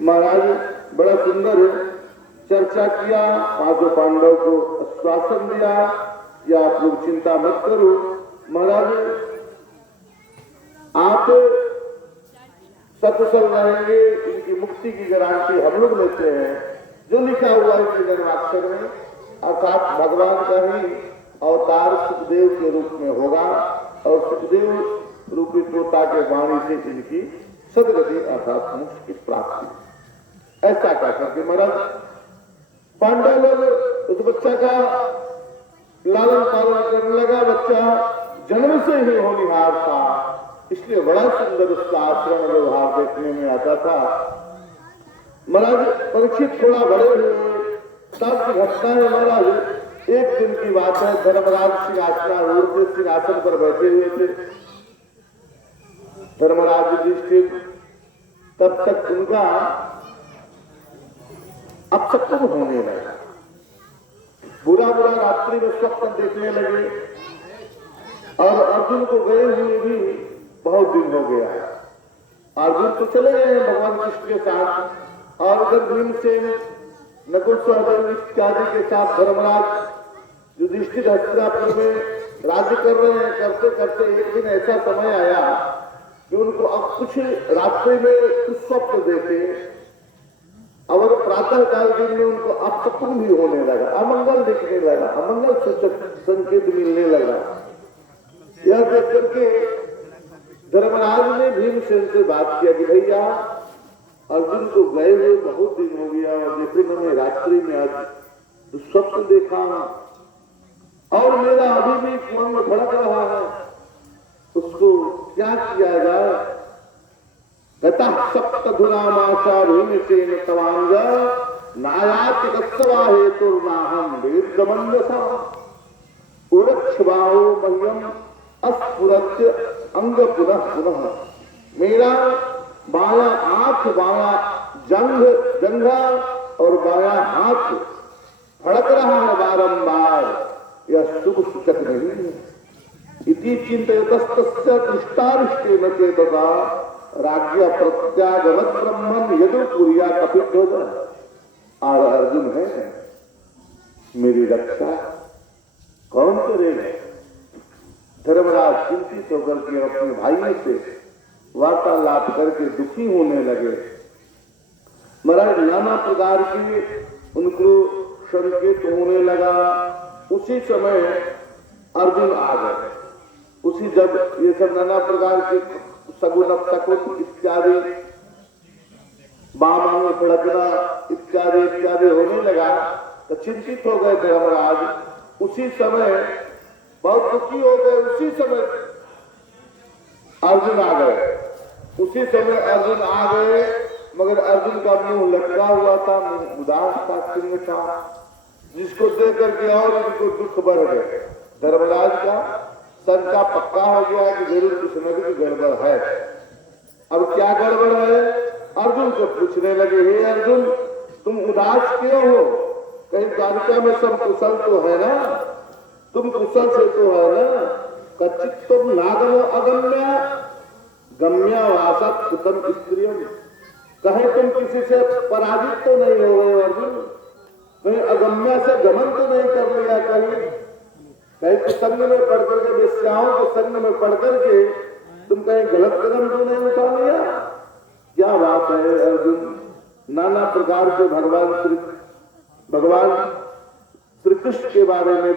महाराज बड़ा सुंदर चर्चा किया, पांचों पांडव को आश्वासन दिया कि आप लोग चिंता मत करो। महाराज आप सकुशल रहेंगे, इनकी मुक्ति की गारंटी हम लोग लेते हैं। जो लिखा हुआ है इनके जन्माक्षर में, अर्थात भगवान का ही अवतार सुखदेव के रूप में होगा और सुखदेव रूपी तोता के वाणी से इनकी सदगति अर्थात मोक्ष की प्राप्ति। ऐसा कह करके महाराज पांडव लोग उस बच्चा का लालन पालन करने लगा। बच्चा जन्म से ही होनहार था, इसलिए बड़ा सुंदर उसका आचरण व्यवहार देखने में आता था। महाराज परीक्षित थोड़ा बड़े हुए तब की घटना है। महाराज एक दिन की बात है, धर्मराज सिंहासन पर बैठे हुए थे। धर्मराज युधिष्ठिर तब तक उनका अपशकुन होने लगा, बुरा बुरा रात्रि में स्वप्न देखने लगे और अर्जुन को गए हुए भी बहुत दिन हो गया। अर्जुन तो चले गए भगवान कृष्ण के साथ और उधर भीमसेन नकुल सहदेव इत्यादि के साथ धर्मराज युधिष्ठिर हस्तिनापुर में राज्य कर रहे हैं। करते करते एक दिन ऐसा समय आया कि उनको अब कुछ रात्रि में कुछ स्वप्न देखे और प्रातः काल दिन में उनको अपशकुन भी होने लगा, अमंगल दिखने लगा, अमंगल सूचक संकेत मिलने लगा। यह देख करके धर्मराज ने भीमसेन से बात किया कि भैया अर्जुन को गए हुए बहुत दिन हो गया और देखो मैंने रात्रि में आज दुस्वप्न देखा और मेरा अभी भी मन में भड़क रहा है, उसको क्या किया जाए। गतः सप्तधुनामाशा भीमसेन तवांग नायाति कस्वा हेतुर्नाहं वेदमन्यसा उरक्षबाहो मह्यम अस्फुरत्य अंग पुनः पुनः। मेरा बाया आंख, बाया जंघा और बाया हाथ फड़क रहा है बारंबार, यह शुभ सूचक नहीं है। इति चिंतयतस्तस्य तुष्टारिष्टेन चेतसा राज्ञा प्रत्यागमत ब्रह्मन् यदु कुर्या कपित हो जाए। और अर्जुन है, मेरी रक्षा कौन करेगा। धर्मराज चिंतित होकर के अपने भाइयों से वार्तालाप करके दुखी होने लगे। महाराज नाना प्रकार की उनको संकेत होने लगा। उसी समय अर्जुन आ गए। उसी जब ये सब नाना प्रकार के सगुन शकुन इत्यादि बाम में फड़कना इत्यादि इत्यादि होने लगा तो चिंतित हो गए धर्मराज। उसी समय बहुत दुखी हो गए। उसी समय अर्जुन आ गए। उसी समय अर्जुन आ गए, मगर अर्जुन का मुंह लटका हुआ था, मुंह उदास था, चिन्ह था, जिसको देख करके और उनको दुख बढ़ गए। धर्मराज का शंका पक्का हो गया कि जरूर कुछ न कुछ गड़बड़ है। अब क्या गड़बड़ है, अर्जुन से पूछने लगे, हे अर्जुन तुम उदास क्यों हो, कहीं द्वारिका में सब कुशल तो है ना, तुम कुशल से तो है ना। कच्चित तुम नागम अगम्य गम्या वासत कुतम स्त्रियम। कहीं तुम किसी से पराजित तो नहीं हो गए अर्जुन, कहीं अगम्या से गमन तो नहीं कर लिया, कहीं तो संग में पढ़ करके वेश्याओं के संग में पढ़ करके तुम कहीं गलत कदम तो नहीं उठा लिया। क्या बात है अर्जुन। नाना प्रकार के भगवान श्री कृष्ण के बारे में